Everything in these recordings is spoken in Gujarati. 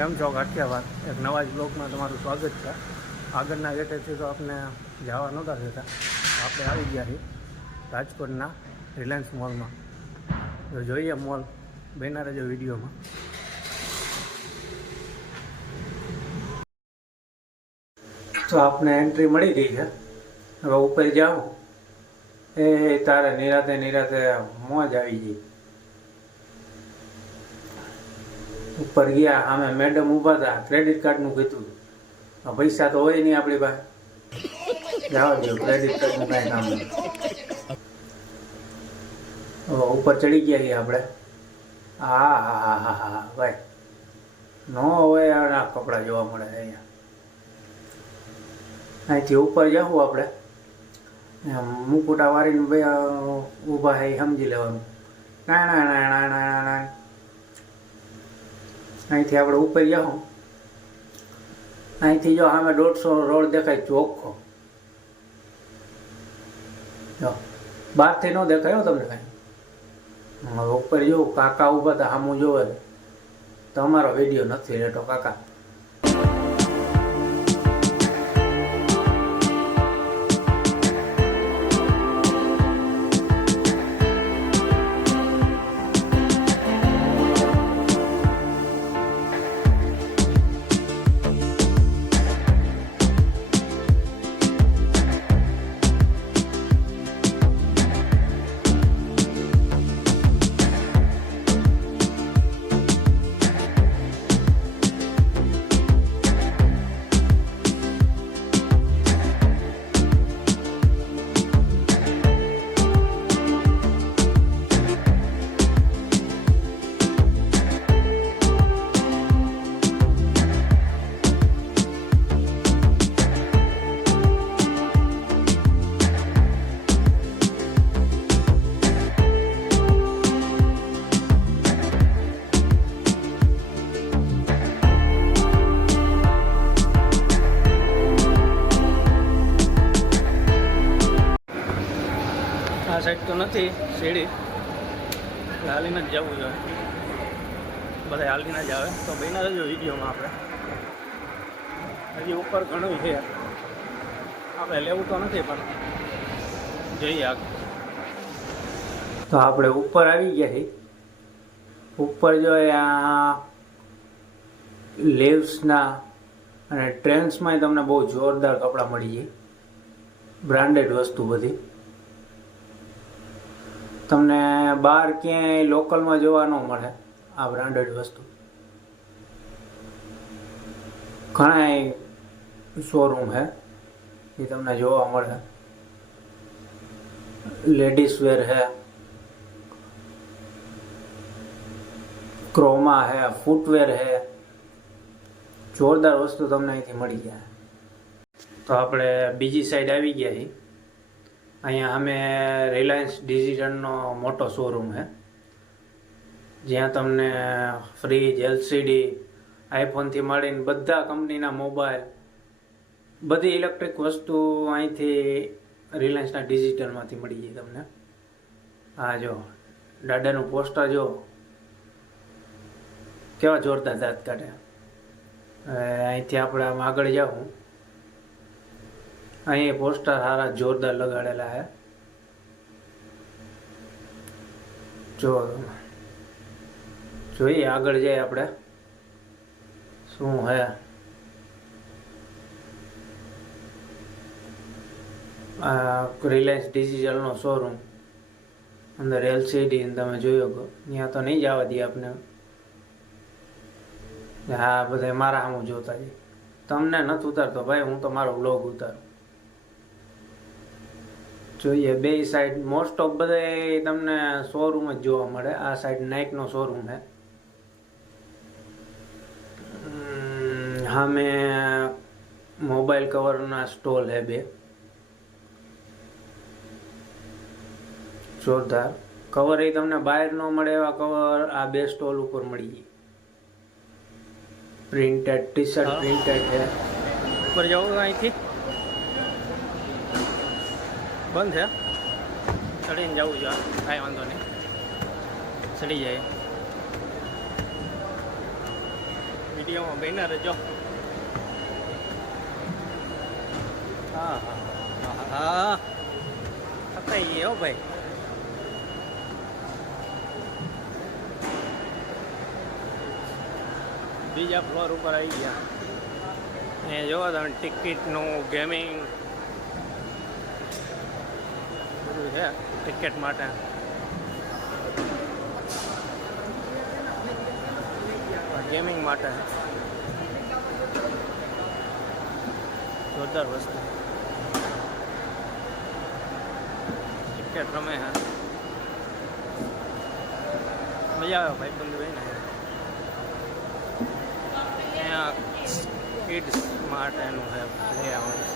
કેમ છો કાઠિયાવાડ? એક નવા જ બ્લોગમાં તમારું સ્વાગત છે. આગળના ગેટેથી તો આપણે જવા નહોતા દેતા. આપણે આવી ગયા છીએ રાજકોટના રિલાયન્સ મોલમાં. તો જોઈએ મોલ, બન્યા રહેજો વિડીયોમાં. તો આપણે એન્ટ્રી મળી ગઈ છે. હવે ઉપર જાઓ એ તારે નિરાતે મોજ આવી ગઈ. ઉપર ગયા, આમે મેડમ ઊભા હતા, ક્રેડિટ કાર્ડનું કીધું. પૈસા તો હોય નહીં આપણી પાસે, જવા દો, ક્રેડિટ કાર્ડનું કાંઈ કામ નહીં. ઉપર ચડી ગયા છીએ આપણે. હા હા હા હા હા ભાઈ, નો હોય આ કપડાં જોવા મળે અહીંયા. અહીંથી ઉપર જાઉં આપણે, મુકુટા વારીને ઊભા છે સમજી લેવાનું. ના ના ના ના ના ના, અહીંથી આપણે ઉપર જાઉં. અહીંથી જો સામે 150 રોડ દેખાય ચોખ્ખો. જો બહારથી ન દેખાય હો તમને કાંઈ. હવે ઉપર જો કાકા ઊભા હતા, સામું જોવે. તમારો વિડીયો નથી લેતો કાકા. આ સાઈડ તો નથી સીડી, હાલીને જ જવું જોઈએ. બધા હાલીને જ આવે. તો બન્યા રહેજો વિડીયોમાં. આપણે હજી ઉપર ઘણું છે, આપણે લેવું તો નથી પણ જોઈએ આગળ. તો આપણે ઉપર આવી ગયા છીએ. ઉપર જો આ લેવ્સના અને ટ્રેન્ડ્સમાં તમને બહુ જોરદાર કપડાં મળી જાય, બ્રાન્ડેડ વસ્તુ બધી. તમને બહાર ક્યાંય લોકલમાં જોવા ન મળે આ બ્રાન્ડેડ વસ્તુ. ઘણા શોરૂમ છે એ તમને જોવા મળે. લેડીઝ વેર છે, ક્રોમા છે, ફૂટવેર છે. જોરદાર વસ્તુ તમને અહીંથી મળી જાય. તો આપણે બીજી સાઈડ આવી ગયા છીએ. અહીંયા અમે રિલાયન્સ ડિજિટલનો મોટો શોરૂમ છે, જ્યાં તમને ફ્રીજ, એલસીડી, આઈફોનથી મળીને બધા કંપનીના મોબાઈલ, બધી ઇલેક્ટ્રિક વસ્તુ અહીંથી રિલાયન્સના ડિજિટલમાંથી મળી જાય તમને. હા જો દાદાનું પોસ્ટર જો કેવા જોરદાર દાંત કાઢે. અહીંથી આપણે આમ આગળ જાઉં. અહીં પોસ્ટર સારા જોરદાર લગાડેલા છે. જો જોઈએ આગળ જઈએ આપણે શું હે. રિલાયન્સ ડિજિટલનો શોરૂમ, અંદર એલસીડી તમે જોયો, ત્યાં તો નહીં જવા દઈએ આપણે. હા બધા મારા સામું જોતા જાય. તમને નથી ઉતારતો ભાઈ, હું તો મારો બ્લોગ ઉતારું. જોઈએ બે સાઈડ મોસ્ટ ઓફ બધા તમને શોરૂમ જ જોવા મળે. આ સાઈડ નાઇકનો શોરૂમ છે. હા મેં મોબાઈલ કવરના સ્ટોલ છે બે, જોરદાર કવર. એ તમને બહાર ન મળે એવા કવર આ બે સ્ટોલ ઉપર મળી જાય. પ્રિન્ટેડ ટી શર્ટ પ્રિન્ટેડ છે. ઉપર જાઓ અહીંથી બંધ છે, ચડીને જવું જોઈએ, કાંઈ વાંધો નહીં, ચડી જાય. વિડીયોમાં બન્યા રહેજો. હા હા થતા હો ભાઈ. બીજા ફ્લોર ઉપર આવી ગયા. અહીંયા જોવો તમે ટિકિટનું ગેમિંગ બધું છે ટિકિટ માટે. ગેમિંગ માટે જોરદાર વસ્તુ. ક્રિકેટ રમે હે, મજા આવે ભાઈ બંધ હોય ને. અહીંયા કિડ્સ માટેનું છે પ્લે હાઉસ,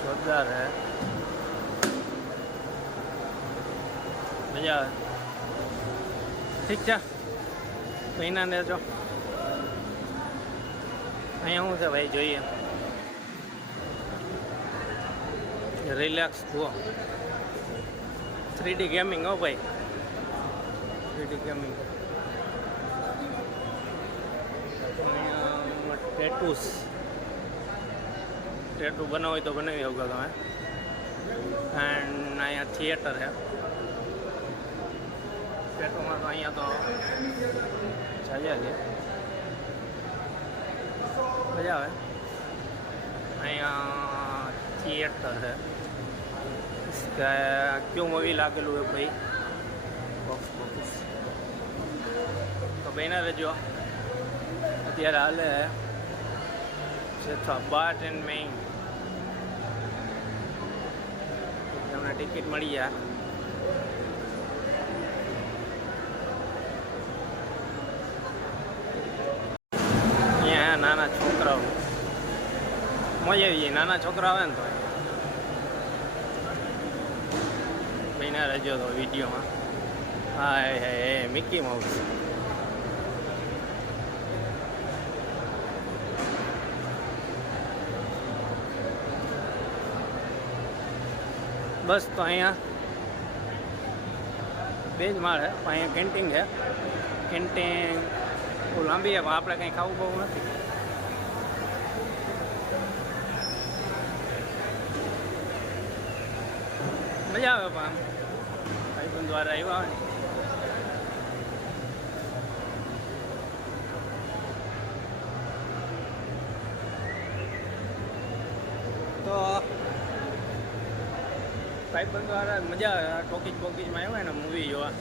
જોરદાર હે, મજા આવે. ઠીક છે, મહિના દેજો. અહીંયા શું છે ભાઈ જોઈએ. રિલેક્સ જુઓ. 3D ગેમિંગ હો ભાઈ, 3D ગેમિંગ. અહીંયા ટેટુ બનાવો હોય તો બનાવી શકો તમે. એન્ડ અહીંયા થિયેટર છે. ટેટુમાં તો અહીંયા તો જાજા છે, મજા આવે. અહીંયા થિયેટર છે. ક્યું મૂવી લાગેલું હોય ભાઈ, બોક્સ બોક્સ તો બહેના રહેજો. અત્યારે હાલે છે બાટ એન્ડ મેઇન. તમને ટિકિટ મળી જાય. અહીંયા નાના છોકરાઓ મજા આવી જાય. નાના છોકરા આવે ને તો બહેના રહેજો તો વિડીયોમાં. હા હે મિકી માઉસ. બસ તો અહીંયા બે જ માળ છે. અહીંયા કેન્ટીન છે. કેન્ટીન બહુ લાંબી છે, પણ આપણે કંઈ ખાવું બહુ નથી. મજા આવે પણ ભાઈબંધ દ્વારા આવ્યા હોય તો ભાઈબંધ દ્વારા મજા આવે. ટોકીજ બોકીજમાં આવ્યા ને મૂવી જોવા.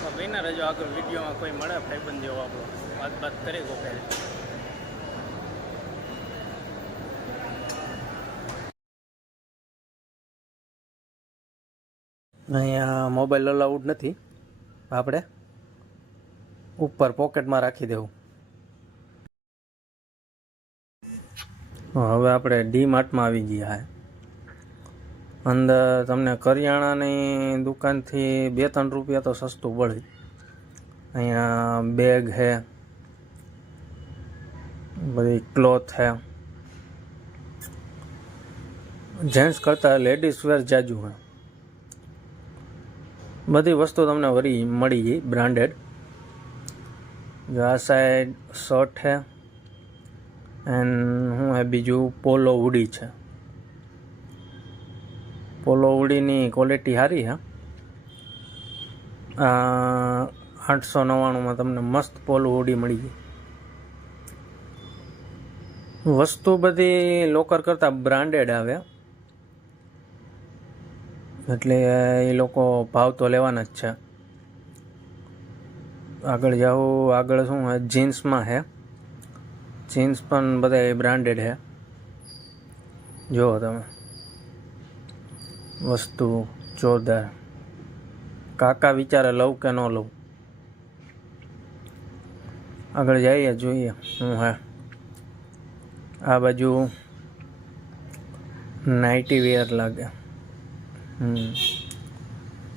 તો બહેના રહેજો. આગળ વિડીયોમાં કોઈ મળે ભાઈબંધ જેવો આપણો વાત કરી ગોપે. અહીંયા મોબાઈલ અલાઉડ નથી, આપણે ઉપર પોકેટમાં રાખી દેવું. હવે આપણે ડી માર્ટમાં આવી ગયા. અંદર તમને કરિયાણાની દુકાનથી 2-3 રૂપિયા તો સસ્તું પડે. અહીંયા બેગ છે, બધી ક્લોથ છે. જેન્ટ્સ કરતાં લેડીઝ વેર જાજુ છે. બધી વસ્તુ તમને વરી મળી ગઈ બ્રાન્ડેડ. જો આ સાઈડ શર્ટ છે એન્ડ શું હે બીજું પોલો હુડી છે. પોલો હુડીની ક્વોલિટી સારી છે. 899માં તમને મસ્ત પોલો હુડી મળી ગઈ. વસ્તુ બધી લોકર કરતાં બ્રાન્ડેડ આવે, એટલે એ લોકો ભાવ તો લેવાના જ છે. આગળ જાઓ. આગળ શું છે જીન્સમાં છે. જીન્સ પણ બધા બ્રાન્ડેડ છે. જુઓ તમે વસ્તુ જોરદાર. કાકા વિચારે લઉં કે ન લઉં. આગળ જઈએ જોઈએ શું હે. આ બાજુ નાઇટી વેર લાગે.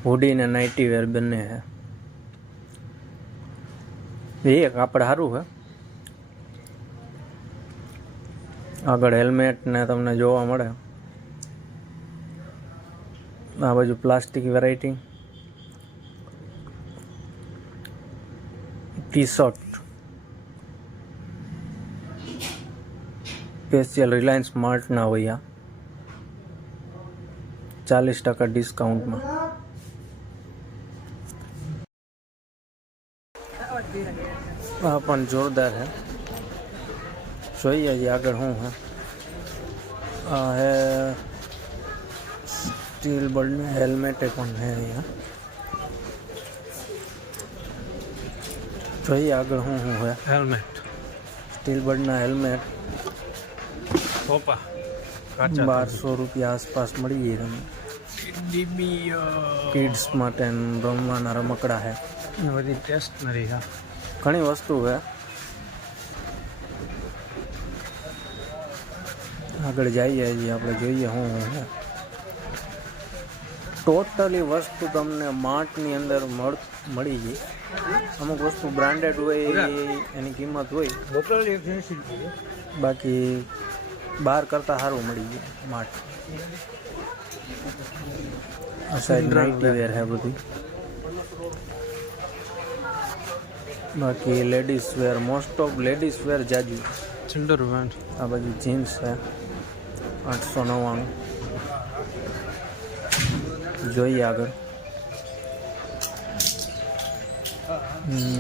હુડી ને નાઇટી વેર બંને છે. એ કાપડ સારું છે. આગળ હેલ્મેટ ને તમને જોવા મળે. આ બાજુ plastic variety. T shirt special Reliance mart ना હોય 40% ડિસ્કાઉન્ટ માં આ પણ જોરદાર है જોઈએ ये આગળ હું है आ है स्टील बर्ड में हेलमेट પણ है यहाँ જોઈએ આગળ હું है हेलमेट स्टील बर्ड ना हेलमेट પોપા 1200 રૂપિયા આસપાસ મળી ગઈ તમને કિડ્સ માટે રમવાના રમકડા છે એ બધી સ્ટેશનરી છે ઘણી વસ્તુ છે આગળ જઈએ આપણે જોઈએ હું ટોટલી વસ્તુ તમને માર્ટની અંદર મળી ગઈ અમુક વસ્તુ બ્રાન્ડેડ હોય એની કિંમત હોય બાકી બહાર કરતાં સારું મળી ગયું માર્ટ આ સાઈડ નાઇટી વેર है બધી બાકી ladies wear most of ladies wear જાજુ ચિલ્ડર વેર આ બાજુ જીન્સ है 899 જોઈએ આગળ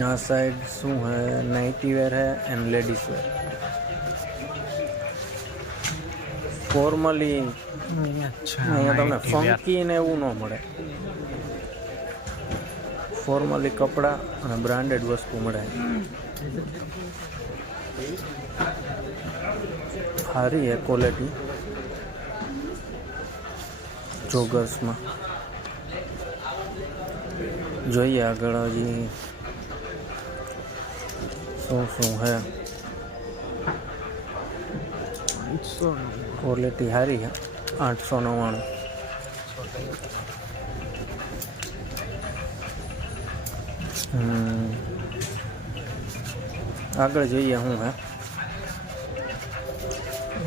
આ સાઈડ શું है નાઇટી વેર है एंड लेडीज वेर ફોર્મલી અહીંયા તમને ફંકી ને એવું ન મળે ફોર્મલી કપડાં અને બ્રાન્ડેડ વસ્તુ મળે સારી હે ક્વોલિટી જોગર્સમાં જોઈએ આગળ હજી શું હે ક્વોલિટી સારી છે 899 આગળ જોઈએ શું હે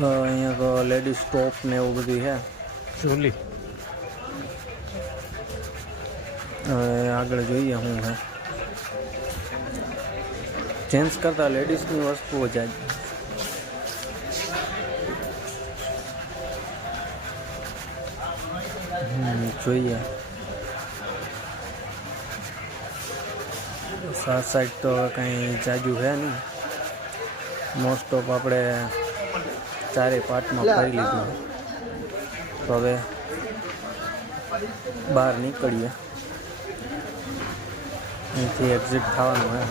અહીંયા તો લેડીઝ ટોપ ને એવું બધું છે ચોલી આગળ જોઈએ શું હે જેન્ટ્સ કરતાં લેડીઝની વસ્તુઓ જ જોઈએ સાત સાઈડ તો કંઈ જાજુ છે નહીં મોસ્ટ ઓફ આપણે ચારેય પાર્ટમાં ફરી લીધું તો હવે બહાર નીકળીએ અહીંથી એક્ઝિટ થવાનું હે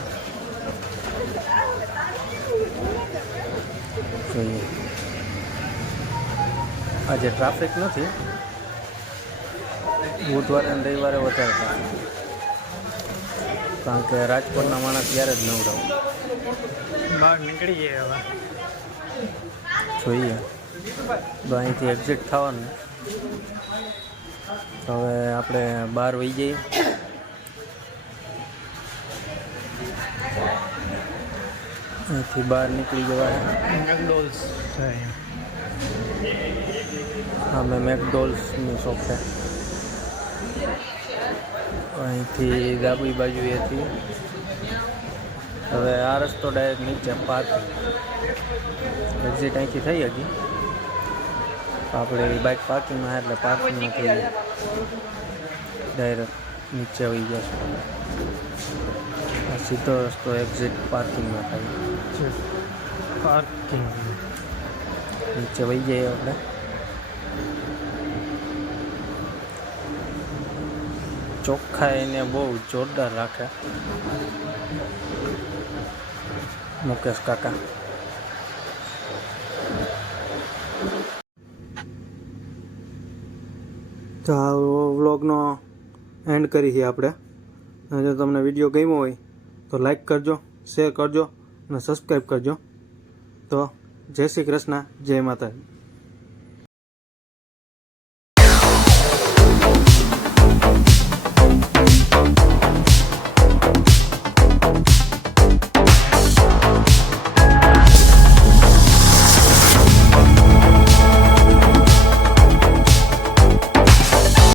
જોઈએ આજે ટ્રાફિક નથી બુધવારે અને રવિવારે વધારે થાય કારણ કે રાજકોટના માણસ ત્યારે જ નવડાવું બહાર નીકળી જાય હવે જોઈએ તો અહીંથી એક્ઝિટ થવાનું તો હવે આપણે બહાર વહી જઈએ અહીંથી બહાર નીકળી જવાય મેકડોલ્સ હા મેં મેકડોલ્સની શોપ છે અહીંથી ડાબી બાજુએથી હવે આ રસ્તો ડાયરેક્ટ નીચે પાર્કિંગ એક્ઝિટ અહીંથી થઈ હતી આપણે બાઇક પાર્કિંગમાં એટલે પાર્કિંગમાં થઈ ડાયરેક્ટ નીચે આવી જશે સીધો રસ્તો એક્ઝિટ પાર્કિંગમાં થાય પાર્કિંગ નીચે વહી જઈએ આપણે ચોખ્ખા એને બહુ જોરદાર રાખે મુકેશ કાકા તો આ વ્લોગનો એન્ડ કરી છે આપણે જો તમને વિડીયો ગમ્યો હોય તો લાઈક કરજો શેર કરજો અને સબસ્ક્રાઈબ કરજો તો જય શ્રી કૃષ્ણ જય માતાજી